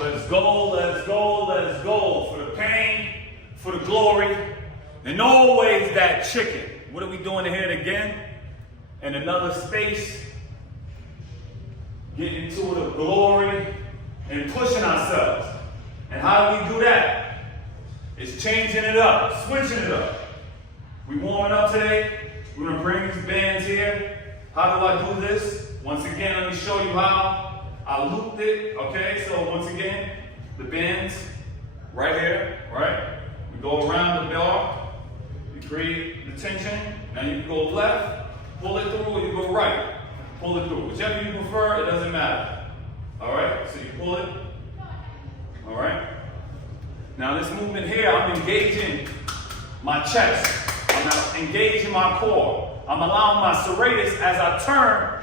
Let's go, let's go, let's go. For the pain, for the glory, and always that chicken. What are we doing here again? In another space, getting into the glory and pushing ourselves. And how do we do that? It's changing it up, switching it up. We warming up today. We're gonna bring these bands here. How do I do this? Once again, let me show you how. I looped it, okay? So once again, the bands right here, right? We go around the bar, you create the tension, now you can go left, pull it through, or you go right, pull it through. Whichever you prefer, it doesn't matter. All right, so you pull it, all right? Now this movement here, I'm engaging my chest. I'm not engaging my core. I'm allowing my serratus as I turn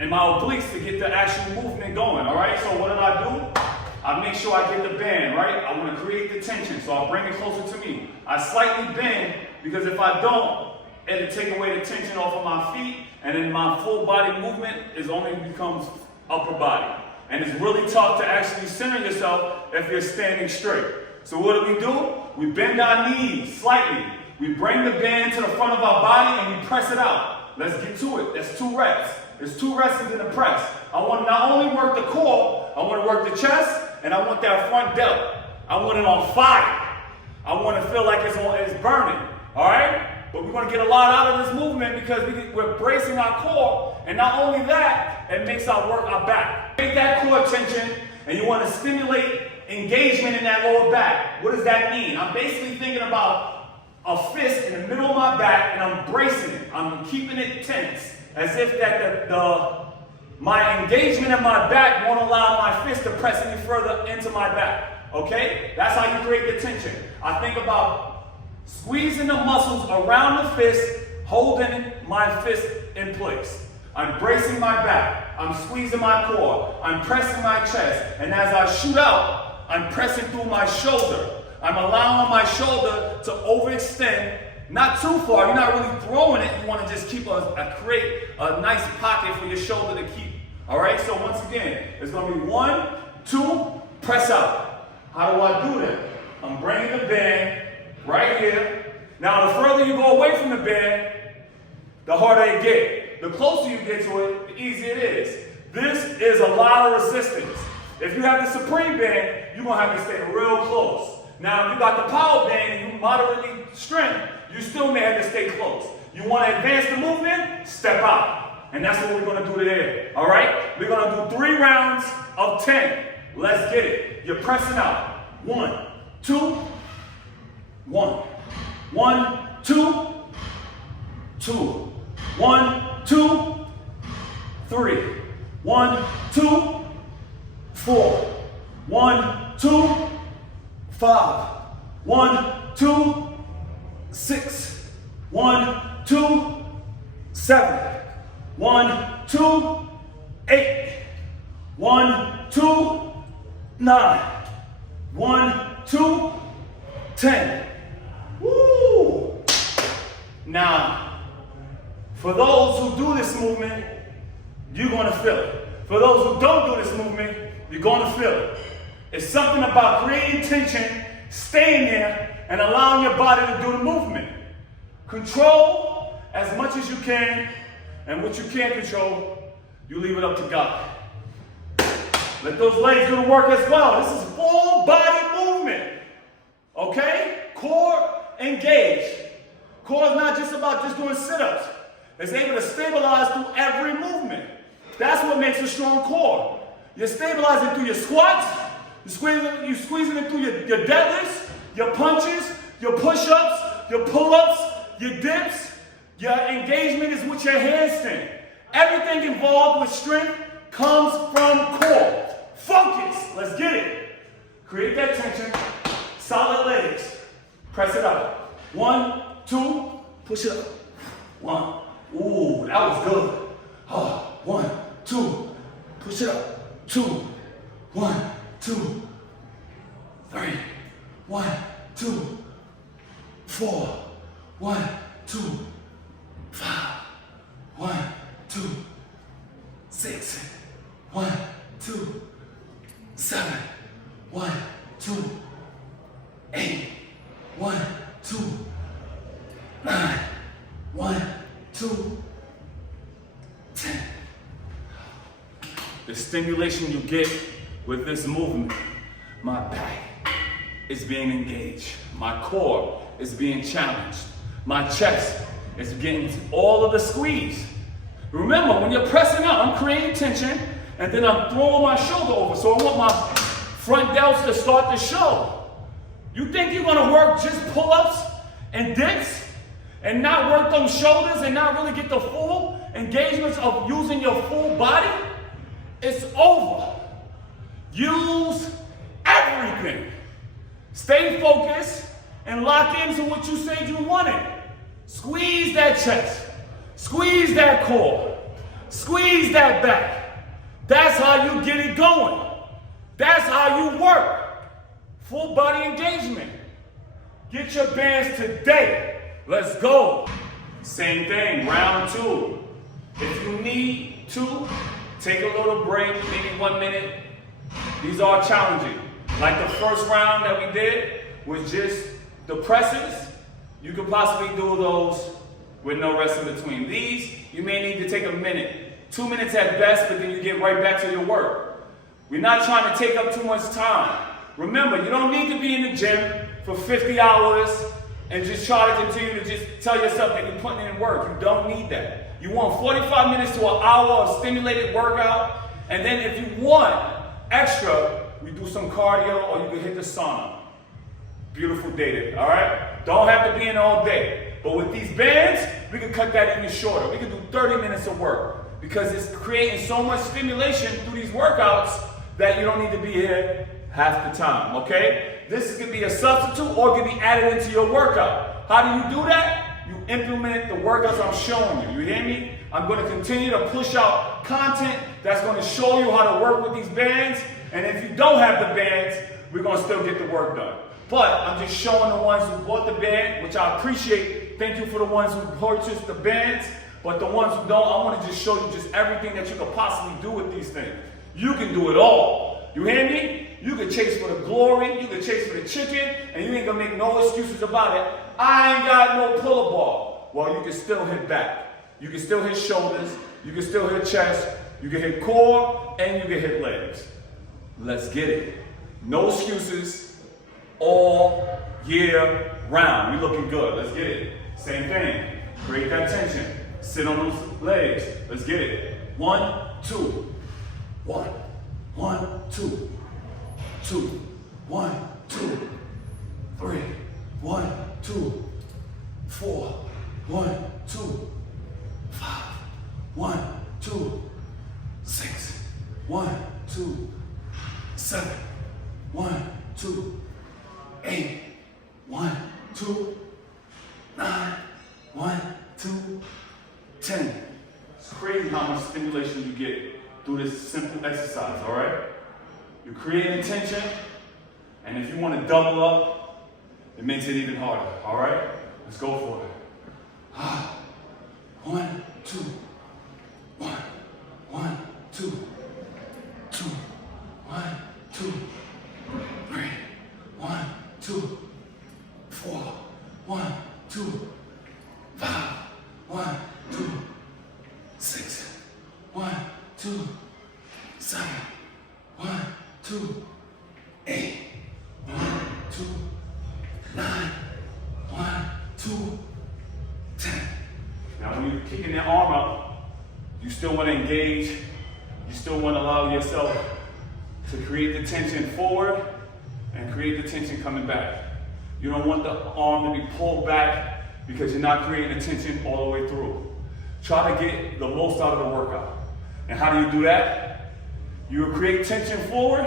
and my obliques to get the actual movement going, all right? So what did I do? I make sure I get the bend, right? I want to create the tension, so I'll bring it closer to me. I slightly bend, because if I don't, it'll take away the tension off of my feet, and then my full body movement only becomes upper body. And it's really tough to actually center yourself if you're standing straight. So what do? We bend our knees slightly. We bring the band to the front of our body and we press it out. Let's get to it. That's 2 reps. There's 2 reps in the press. I want to not only work the core, I want to work the chest, and I want that front delt. I want it on fire. I want to feel like it's burning. All right? But we're going to get a lot out of this movement because we're bracing our core, and not only that, it makes our back. Take that core tension, and you want to stimulate engagement in that lower back. What does that mean? I'm basically thinking about a fist in the middle of my back, and I'm bracing it. I'm keeping it tense, as if that my engagement in my back won't allow my fist to press any further into my back. Okay? That's how you create the tension. I think about squeezing the muscles around the fist, holding my fist in place. I'm bracing my back. I'm squeezing my core. I'm pressing my chest. And as I shoot out, I'm pressing through my shoulder. I'm allowing my shoulder to overextend, not too far. You're not really throwing it. You want to just keep create a nice pocket for your shoulder to keep. All right? So once again, it's going to be 1, 2, press out. How do I do that? I'm bringing the band right here. Now, the further you go away from the band, the harder it gets. The closer you get to it, the easier it is. This is a lot of resistance. If you have the Supreme band, you're going to have to stay real close. Now, if you got the Power band and you moderately strength, you still may have to stay close. You want to advance the movement? Step out. And that's what we're going to do today. All right? We're going to do 3 rounds of 10. Let's get it. You're pressing out. 1, 2, 1. 1, 2, 2. 1, 2, 3. 1, 2, 4. 1, 2, 5. 1, 2, 6. 1, 2, 7. 1, 2, 8. 1, 2, 9. 1, 2, 10. Woo! Now, for those who do this movement, you're going to feel it. For those who don't do this movement, you're going to feel it. It's something about creating tension, staying there, and allowing your body to do the movement. Control as much as you can, and what you can't control, you leave it up to God. Let those legs do the work as well. This is full body movement. Okay? Core engaged. Core is not just about just doing sit-ups. It's able to stabilize through every movement. That's what makes a strong core. You're stabilizing through your squats, you're squeezing it through your deadlifts, your punches, your push-ups, your pull-ups, your dips. Your engagement is with your handstand. Everything involved with strength comes from core. Focus. Let's get it. Create that tension. Solid legs. Press it out. 1, 2, push it up. 1. Ooh, that was good. 1, 2, push it up. 2, 1, 2, 3, 1, 2, 4, 1, 2, 5, 1, 2, 6, 1, 2, 7. 7, 1, 2, 8, 1, 2, 9, 1, 2, 10. The stimulation you get with this movement, my back is being engaged. My core is being challenged. My chest is getting all of the squeeze. Remember, when you're pressing up, I'm creating tension, and then I'm throwing my shoulder over. So I want my front delts to start to show. You think you're gonna work just pull-ups and dips and not work those shoulders and not really get the full engagements of using your full body? It's over. Use everything. Stay focused and lock into what you said you wanted. Squeeze that chest. Squeeze that core. Squeeze that back. That's how you get it going. That's how you work. Full body engagement. Get your bands today. Let's go. Same thing, round 2. If you need to, take a little break, maybe 1 minute. These are challenging. Like the first round that we did was just the presses. You could possibly do those with no rest in between. These, you may need to take a minute. 2 minutes at best, but then you get right back to your work. We're not trying to take up too much time. Remember, you don't need to be in the gym for 50 hours and just try to continue to just tell yourself that you're putting in work. You don't need that. You want 45 minutes to an hour of stimulated workout, and then if you want extra, we do some cardio or you can hit the sauna. Beautiful day, all right? Don't have to be in all day. But with these bands, we can cut that even shorter. We can do 30 minutes of work because it's creating so much stimulation through these workouts that you don't need to be here half the time, okay? This could be a substitute or it could be added into your workout. How do you do that? You implement the workouts I'm showing you. You hear me? I'm going to continue to push out content that's going to show you how to work with these bands. And if you don't have the bands, we're going to still get the work done. But I'm just showing the ones who bought the band, which I appreciate. Thank you for the ones who purchased the bands. But the ones who don't, I want to just show you just everything that you could possibly do with these things. You can do it all. You hear me? You can chase for the glory, you can chase for the chicken, and you ain't gonna make no excuses about it. I ain't got no pull-up bar. Well, you can still hit back. You can still hit shoulders, you can still hit chest, you can hit core, and you can hit legs. Let's get it. No excuses, all year round. We looking good, let's get it. Same thing, create that tension. Sit on those legs, let's get it. 1, 2, 1, 1, 2. 2, 1, 2, 3, 1, 2, 4, 1, 2, 5, 1, 2, 6, 1, 2, 7, 1, 2, 8, 1, 2, 9, 1, 2, 10. It's crazy how much stimulation you get through this simple exercise, all right? You're creating tension, and if you want to double up, it makes it even harder, all right? Let's go for it. 1, 2, 1, 1, 2, 2, 1, 2, 3, 1, 2, 4, 1, 2, 5, 1, 2, 6, 1, 2, 7, 1, 2, 8, 1, 2, 9, 1, 2, 10. Now when you're kicking that arm up, you still want to engage. You still want to allow yourself to create the tension forward and create the tension coming back. You don't want the arm to be pulled back because you're not creating the tension all the way through. Try to get the most out of the workout. And how do you do that? You create tension forward,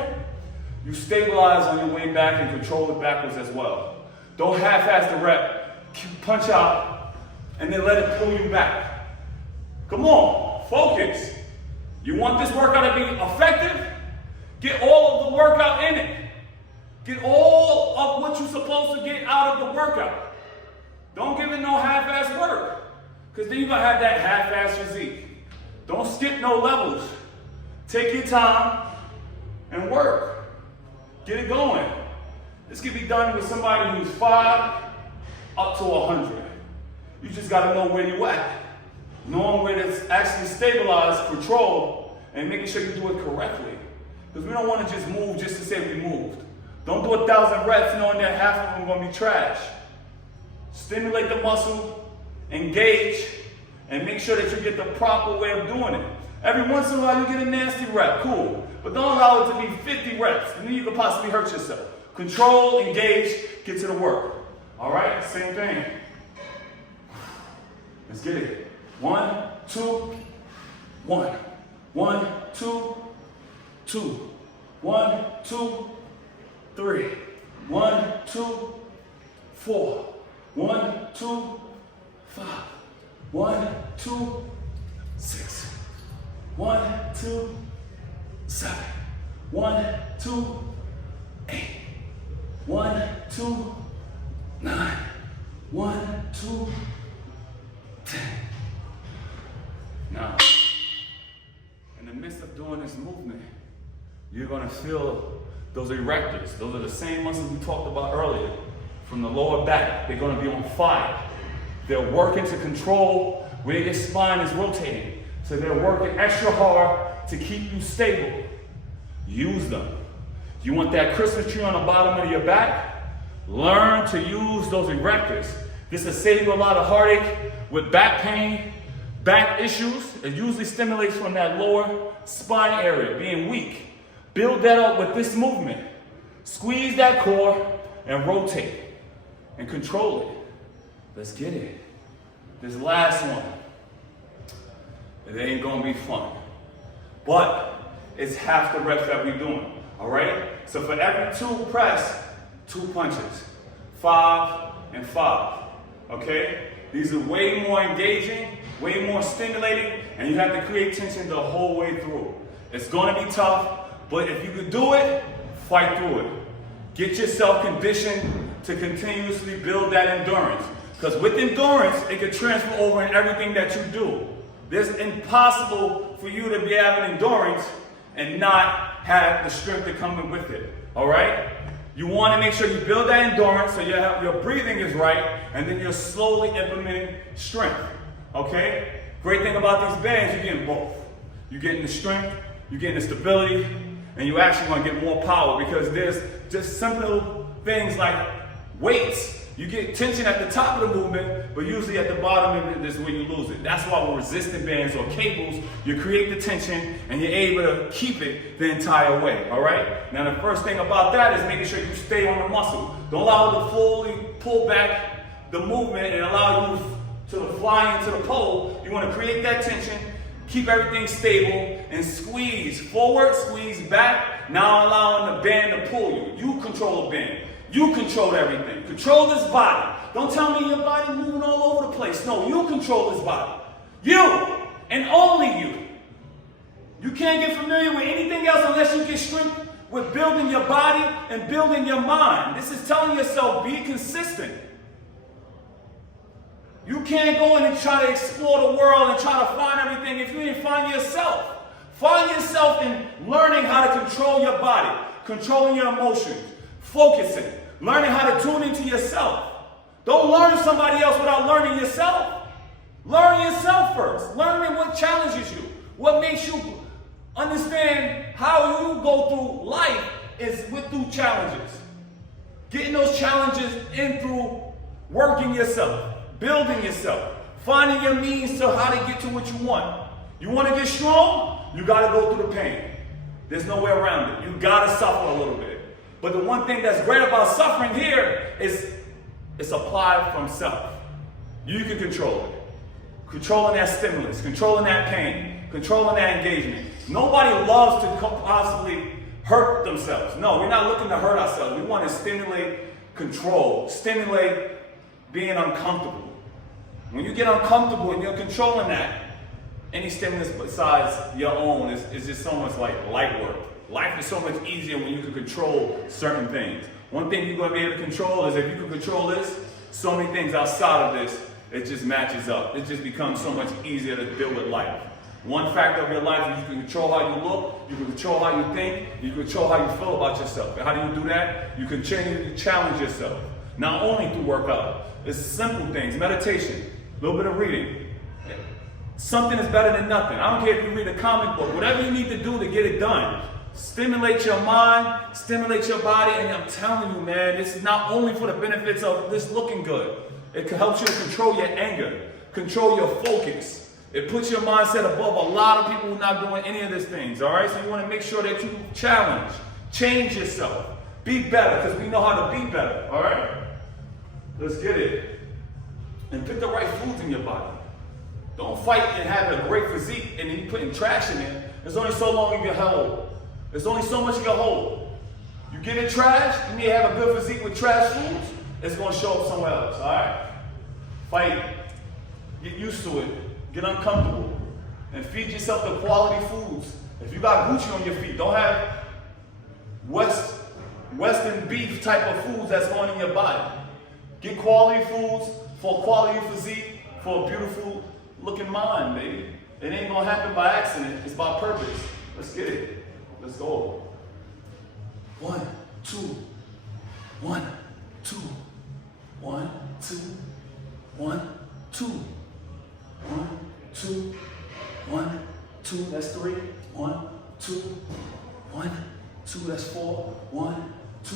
you stabilize on your way back and control it backwards as well. Don't half-ass the rep, punch out, and then let it pull you back. Come on, focus. You want this workout to be effective? Get all of the workout in it. Get all of what you're supposed to get out of the workout. Don't give it no half-ass work, because then you're gonna have that half-ass physique. Don't skip no levels. Take your time and work. Get it going. This can be done with somebody who's 5 up to 100. You just got to know where you're at. Knowing where to actually stabilize, control, and making sure you do it correctly. Because we don't want to just move just to say we moved. Don't do 1,000 reps knowing that half of them are going to be trash. Stimulate the muscle, engage, and make sure that you get the proper way of doing it. Every once in a while you get a nasty rep, cool. But don't allow it to be 50 reps, and then you could possibly hurt yourself. Control, engage, get to the work. All right, same thing. Let's get it. 1, 2, 1. 1, 2, 2. 1, 2, 3. 1, 2, 4. 1, 2, 5. 1, 2, 6. 1, 2, 7. 1, 2, 8. 1, 2, 9. 1, 2, 10. Now, in the midst of doing this movement, you're going to feel those erectors. Those are the same muscles we talked about earlier from the lower back. They're going to be on fire. They're working to control where your spine is rotating. So they're working extra hard to keep you stable. Use them. You want that Christmas tree on the bottom of your back? Learn to use those erectors. This will save you a lot of heartache with back pain, back issues. It usually stimulates from that lower spine area, being weak. Build that up with this movement. Squeeze that core and rotate and control it. Let's get it. This last one, it ain't gonna be fun, but it's half the reps that we're doing, all right? So for every 2 press, 2 punches, 5 and 5, okay? These are way more engaging, way more stimulating, and you have to create tension the whole way through. It's gonna be tough, but if you could do it, fight through it. Get yourself conditioned to continuously build that endurance. Because with endurance, it can transfer over in everything that you do. It's impossible for you to be having endurance and not have the strength that comes with it, all right? You want to make sure you build that endurance so your breathing is right, and then you're slowly implementing strength, okay? Great thing about these bands, you're getting both. You're getting the strength, you're getting the stability, and you actually want to get more power because there's just simple things like weights. You get tension at the top of the movement, but usually at the bottom of it is where you lose it. That's why with resistant bands or cables, you create the tension and you're able to keep it the entire way, all right? Now the first thing about that is making sure you stay on the muscle. Don't allow it to fully pull back the movement and allow you to fly into the pole. You want to create that tension, keep everything stable, and squeeze forward, squeeze back, now allowing the band to pull you. You control the band. You control everything. Control this body. Don't tell me your body moving all over the place. No, you control this body. You, and only you. You can't get familiar with anything else unless you get strength with building your body and building your mind. This is telling yourself, be consistent. You can't go in and try to explore the world and try to find everything if you didn't find yourself. Find yourself in learning how to control your body, controlling your emotions, focusing, learning how to tune into yourself. Don't learn somebody else without learning yourself. Learn yourself first. Learn what challenges you, what makes you understand how you go through life is through challenges. Getting those challenges in through working yourself, building yourself, finding your means to how to get to what you want. You want to get strong? You got to go through the pain. There's no way around it. You got to suffer a little bit. But the one thing that's great about suffering here is it's applied from self. You can control it. Controlling that stimulus, controlling that pain, controlling that engagement. Nobody loves to possibly hurt themselves. No, we're not looking to hurt ourselves. We want to stimulate control, stimulate being uncomfortable. When you get uncomfortable and you're controlling that, any stimulus besides your own is just so much like light work. Life is so much easier when you can control certain things. One thing you're going to be able to control is if you can control this, so many things outside of this, it just matches up. It just becomes so much easier to deal with life. One factor of your life is you can control how you look, you can control how you think, you can control how you feel about yourself. And how do you do that? You can challenge yourself. Not only through workout, it's simple things, meditation, a little bit of reading. Something is better than nothing. I don't care if you read a comic book, whatever you need to do to get it done. Stimulate your mind, stimulate your body, and I'm telling you, man, this is not only for the benefits of this looking good. It helps you to control your anger, control your focus. It puts your mindset above a lot of people who are not doing any of these things, all right? So you want to make sure that you challenge, change yourself, be better, because we know how to be better, all right? Let's get it. And pick the right foods in your body. Don't fight and have a great physique and then you putting trash in it. There's only so long you can hold. There's only so much you can hold. You get in trash, you may have a good physique with trash foods, it's going to show up somewhere else, all right? Fight. Get used to it. Get uncomfortable. And feed yourself the quality foods. If you got Gucci on your feet, don't have Western beef type of foods that's going in your body. Get quality foods for a quality physique, for a beautiful looking mind, baby. It ain't gonna happen by accident, it's by purpose. Let's get it. Let's go. 1, 2, 1, 2, 1, 2, 1, 2, 1, 2, 1, 2, that's 3, 1, 2, 1, 2, that's 4, 1, 2,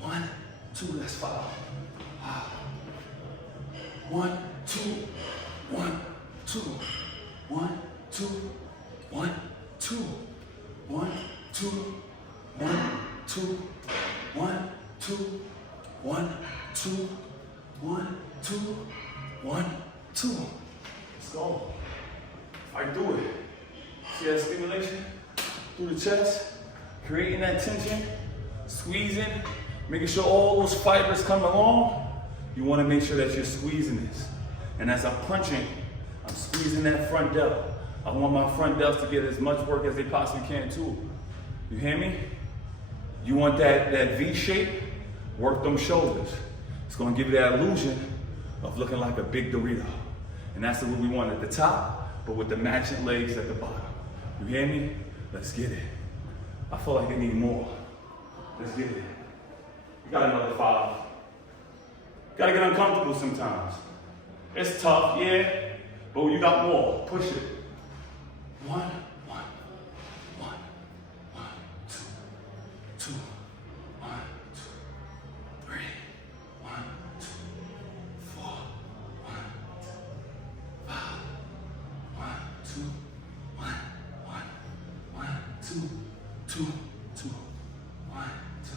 1, 2, that's 5. 1, 2, 1, 2, 1, 2, 1, 2, 1, 2, 1, 2, 1, 2, 1, 2, 1, 2, 1, 2. Let's go. I do it. See that stimulation through the chest, creating that tension, squeezing, making sure all those fibers come along. You want to make sure that you're squeezing this. And as I'm punching, I'm squeezing that front delt. I want my front delts to get as much work as they possibly can too. You hear me? You want that V shape? Work them shoulders. It's going to give you that illusion of looking like a big Dorito. And that's what we want at the top, but with the matching legs at the bottom. You hear me? Let's get it. I feel like I need more. Let's get it. You got another 5. Gotta get uncomfortable sometimes. It's tough, yeah, but you got more. Push it. 1, 1, 1, 1, 2, 2, 1, 2, 3, 1, 2, 4, 1, 5, 1, 2, 1, 1, 2, 2, 2, 1, 2.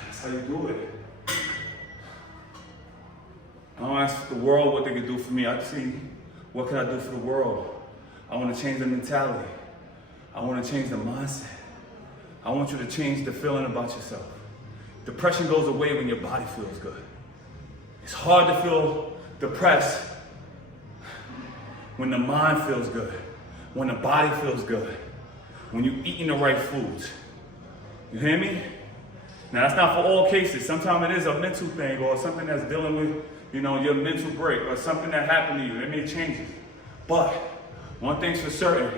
That's how you do it. I don't ask the world what they can do for me. I see what can I do for the world. I want to change the mentality. I want to change the mindset. I want you to change the feeling about yourself. Depression goes away when your body feels good. It's hard to feel depressed when the mind feels good, when the body feels good, when you're eating the right foods. You hear me? Now, that's not for all cases. Sometimes it is a mental thing or something that's dealing with, your mental break or something that happened to you. It may change it. But one thing's for certain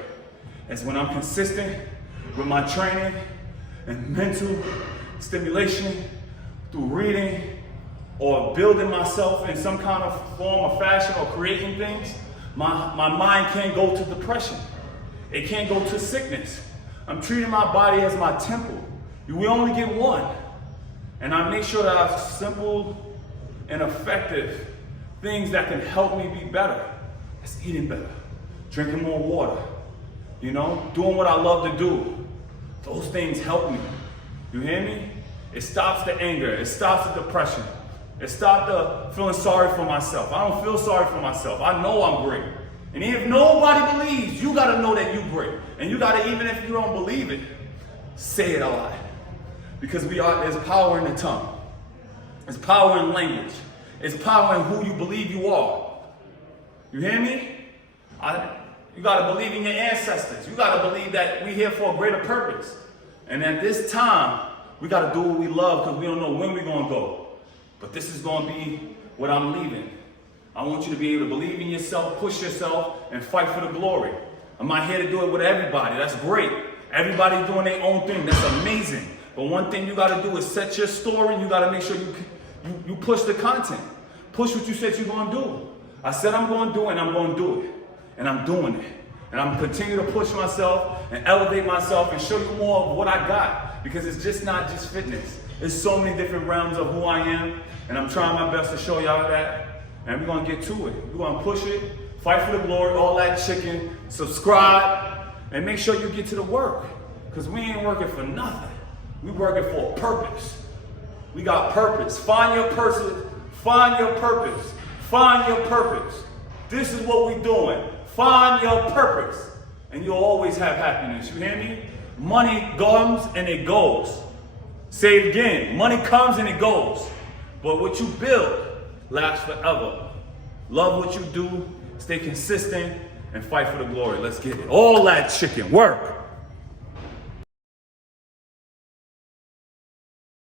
is when I'm consistent with my training and mental stimulation through reading or building myself in some kind of form or fashion or creating things, my mind can't go to depression. It can't go to sickness. I'm treating my body as my temple. We only get one. And I make sure that I have simple and effective things that can help me be better. That's eating better, drinking more water, You know, doing what I love to do. Those things help me. You hear me? It stops the anger. It stops the depression. It stops the feeling sorry for myself. I don't feel sorry for myself. I know I'm great. And if nobody believes, you got to know that you're great. And you got to, even if you don't believe it, say it a lot. Because there's power in the tongue. There's power in language. There's power in who you believe you are. You hear me? You got to believe in your ancestors. You got to believe that we're here for a greater purpose. And at this time, we got to do what we love because we don't know when we're going to go. But this is going to be what I'm leaving. I want you to be able to believe in yourself, push yourself, and fight for the glory. I'm not here to do it with everybody. That's great. Everybody's doing their own thing. That's amazing. But one thing you got to do is set your story. You got to make sure you push the content. Push what you said you're going to do. I said I'm going to do it, and I'm going to do it. And I'm doing it. And I'm continue to push myself and elevate myself and show you more of what I got. Because it's just not just fitness. There's so many different realms of who I am. And I'm trying my best to show y'all that. And we're going to get to it. We're going to push it, fight for the glory, all that chicken, subscribe, and make sure you get to the work. Because we ain't working for nothing. We working for a purpose. We got purpose. Find your person. Find your purpose. Find your purpose. This is what we're doing. Find your purpose. And you'll always have happiness. You hear me? Money comes and it goes. Say it again. Money comes and it goes. But what you build lasts forever. Love what you do, stay consistent, and fight for the glory. Let's get it. All that chicken work.